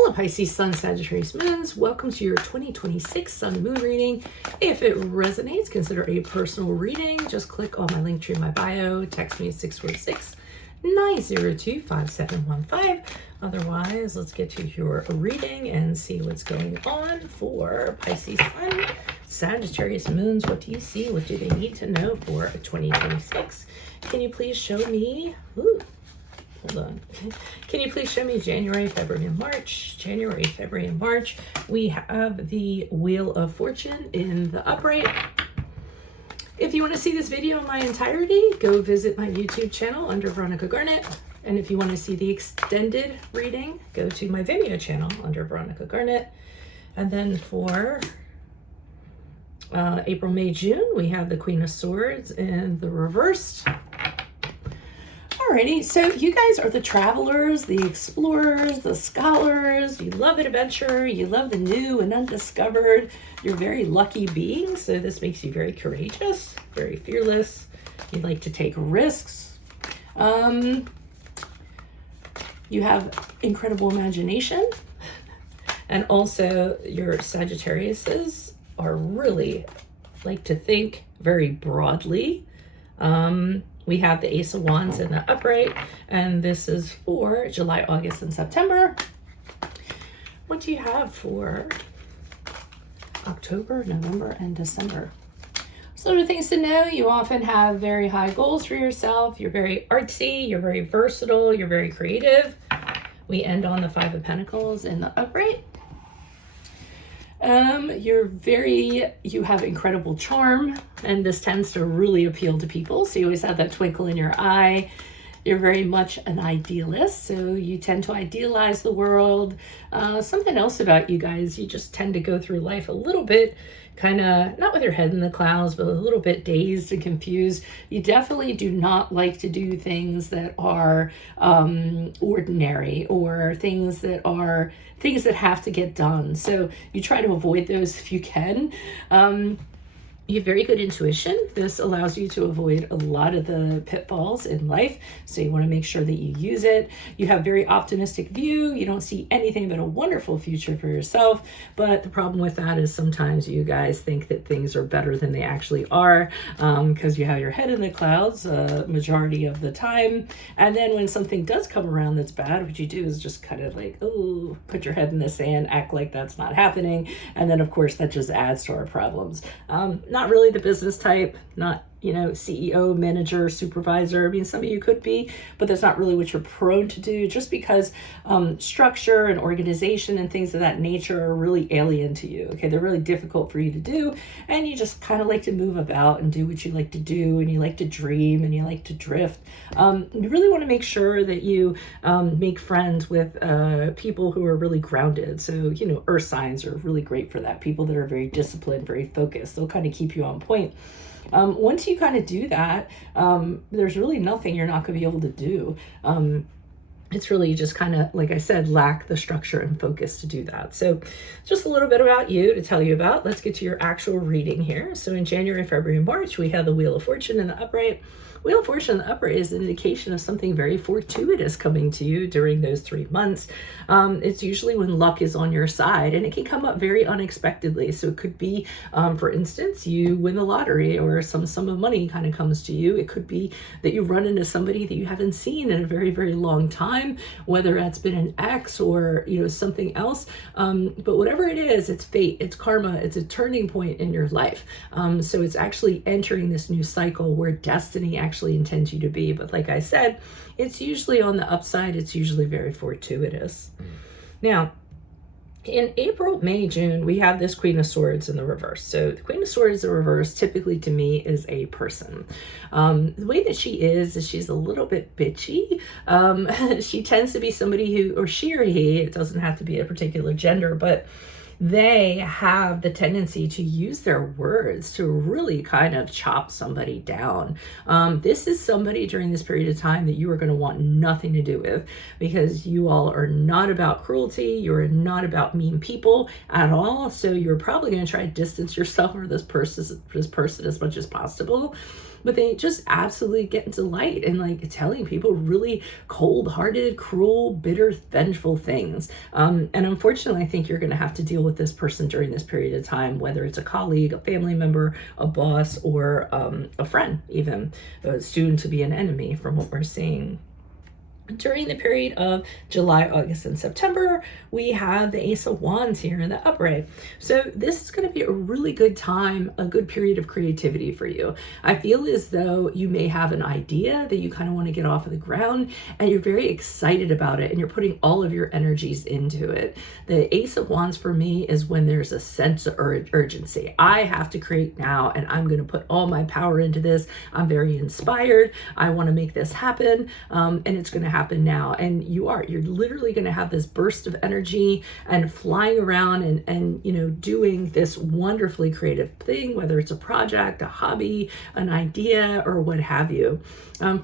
Hola Pisces, Sun, Sagittarius, Moons. Welcome to your 2026 Sun Moon reading. If it resonates, consider a personal reading. Just click on my link tree in my bio. Text me at 646-902-5715. Otherwise, let's get to your reading and see what's going on for Pisces, Sun, Sagittarius, Moons. What do you see? What do they need to know for 2026? Can you please show me... Hold on. Can you please show me January, February, and March? January, February, and March. We have the Wheel of Fortune in the upright. If you want to see this video in my entirety, go visit my YouTube channel under Veronica Garnett. And if you want to see the extended reading, go to my Vimeo channel under Veronica Garnett. And then for April, May, June, we have the Queen of Swords in the reversed. Alrighty, so you guys are the travelers, the explorers, the scholars. You love adventure. You love the new and undiscovered. You're very lucky beings, so this makes you very courageous, very fearless. You like to take risks. You have incredible imagination. And also your Sagittariuses are really like to think very broadly. We have the Ace of Wands in the upright, and this is for July, August, and September. What do you have for October, November, and December? So the things to know, you often have very high goals for yourself. You're very artsy, you're very versatile, you're very creative. We end on the Five of Pentacles in the upright. You have incredible charm, and this tends to really appeal to people. So you always have that twinkle in your eye. You're very much an idealist, so you tend to idealize the world. Something else about you guys, you just tend to go through life a little bit kind of, not with your head in the clouds, but a little bit dazed and confused. You definitely do not like to do things that are ordinary, or things that have to get done. So you try to avoid those if you can. You have very good intuition. This allows you to avoid a lot of the pitfalls in life. So you want to make sure that you use it. You have very optimistic view. You don't see anything but a wonderful future for yourself. But the problem with that is sometimes you guys think that things are better than they actually are, because you have your head in the clouds majority of the time. And then when something does come around that's bad, what you do is just kind of like, oh, put your head in the sand, act like that's not happening. And then of course that just adds to our problems. Not really the business type, not, CEO, manager, supervisor. I mean, some of you could be, but that's not really what you're prone to do, just because structure and organization and things of that nature are really alien to you. Okay, they're really difficult for you to do, and you just kind of like to move about and do what you like to do, and you like to dream and you like to drift. You really want to make sure that you make friends with people who are really grounded. So, earth signs are really great for that. People that are very disciplined, very focused. They'll kind of keep you on point. Once you kind of do that, there's really nothing you're not going to be able to do. It's really just kind of, like I said, lack the structure and focus to do that. So just a little bit about you to tell you about. Let's get to your actual reading here. So in January, February, and March, we have the Wheel of Fortune in the upright. Wheel of Fortune in the upright is an indication of something very fortuitous coming to you during those 3 months. It's usually when luck is on your side, and it can come up very unexpectedly. So it could be, for instance, you win the lottery, or some sum of money kind of comes to you. It could be that you run into somebody that you haven't seen in a very, very long time, whether that's been an ex or, something else. But whatever it is, it's fate, it's karma, it's a turning point in your life. So it's actually entering this new cycle where destiny actually intends you to be. But like I said, it's usually on the upside. It's usually very fortuitous. Now, in April, May, June, we have this Queen of Swords in the reverse. So the Queen of Swords in reverse typically to me is a person. The way that she is she's a little bit bitchy. She tends to be somebody who, or she or he, it doesn't have to be a particular gender, but they have the tendency to use their words to really kind of chop somebody down. This is somebody during this period of time that you are going to want nothing to do with, because you all are not about cruelty. You're not about mean people at all. So you're probably going to try to distance yourself from this person as much as possible. but they just absolutely get into light and like telling people really cold-hearted, cruel, bitter, vengeful things. And unfortunately, I think you're going to have to deal with this person during this period of time, whether it's a colleague, a family member, a boss, or a friend, even soon to be an enemy from what we're seeing. During the period of July, August, and September, we have the Ace of Wands here in the upright. So this is going to be a really good time, a good period of creativity for you. I feel as though you may have an idea that you kind of want to get off of the ground, and you're very excited about it, and you're putting all of your energies into it. The Ace of Wands for me is when there's a sense of urgency. I have to create now, and I'm going to put all my power into this. I'm very inspired. I want to make this happen, and it's going to happen now. And you're literally going to have this burst of energy and flying around and doing this wonderfully creative thing, whether it's a project, a hobby, an idea, or what have you.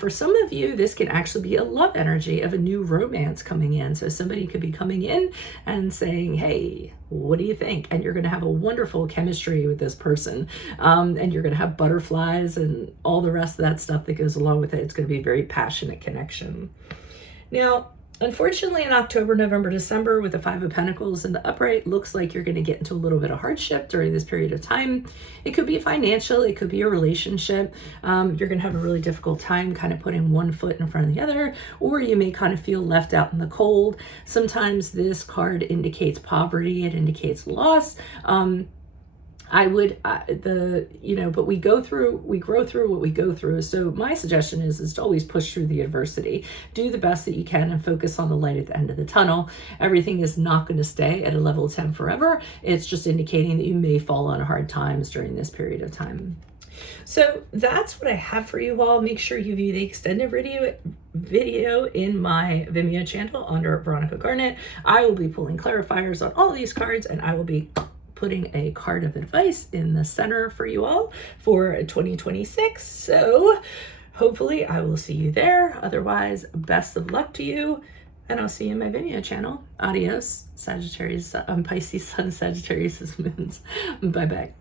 For some of you, this can actually be a love energy of a new romance coming in. So somebody could be coming in and saying, hey, what do you think? And you're going to have a wonderful chemistry with this person. And you're going to have butterflies and all the rest of that stuff that goes along with it. It's going to be a very passionate connection. Now, unfortunately, in October, November, December, with the Five of Pentacles in the upright, looks like you're going to get into a little bit of hardship during this period of time. It could be financial, it could be a relationship. You're going to have a really difficult time kind of putting one foot in front of the other, or you may kind of feel left out in the cold. Sometimes this card indicates poverty, it indicates loss. But we grow through what we go through. So my suggestion is to always push through the adversity. Do the best that you can and focus on the light at the end of the tunnel. Everything is not going to stay at a level 10 forever. It's just indicating that you may fall on hard times during this period of time. So that's what I have for you all. Make sure you view the extended video in my Vimeo channel under Veronica Garnett. I will be pulling clarifiers on all these cards, and I will be putting a card of advice in the center for you all for 2026. So hopefully I will see you there. Otherwise, best of luck to you, and I'll see you in my Vimeo channel. Adios, Sagittarius, Pisces Sun, Sagittarius Moons. Bye-bye.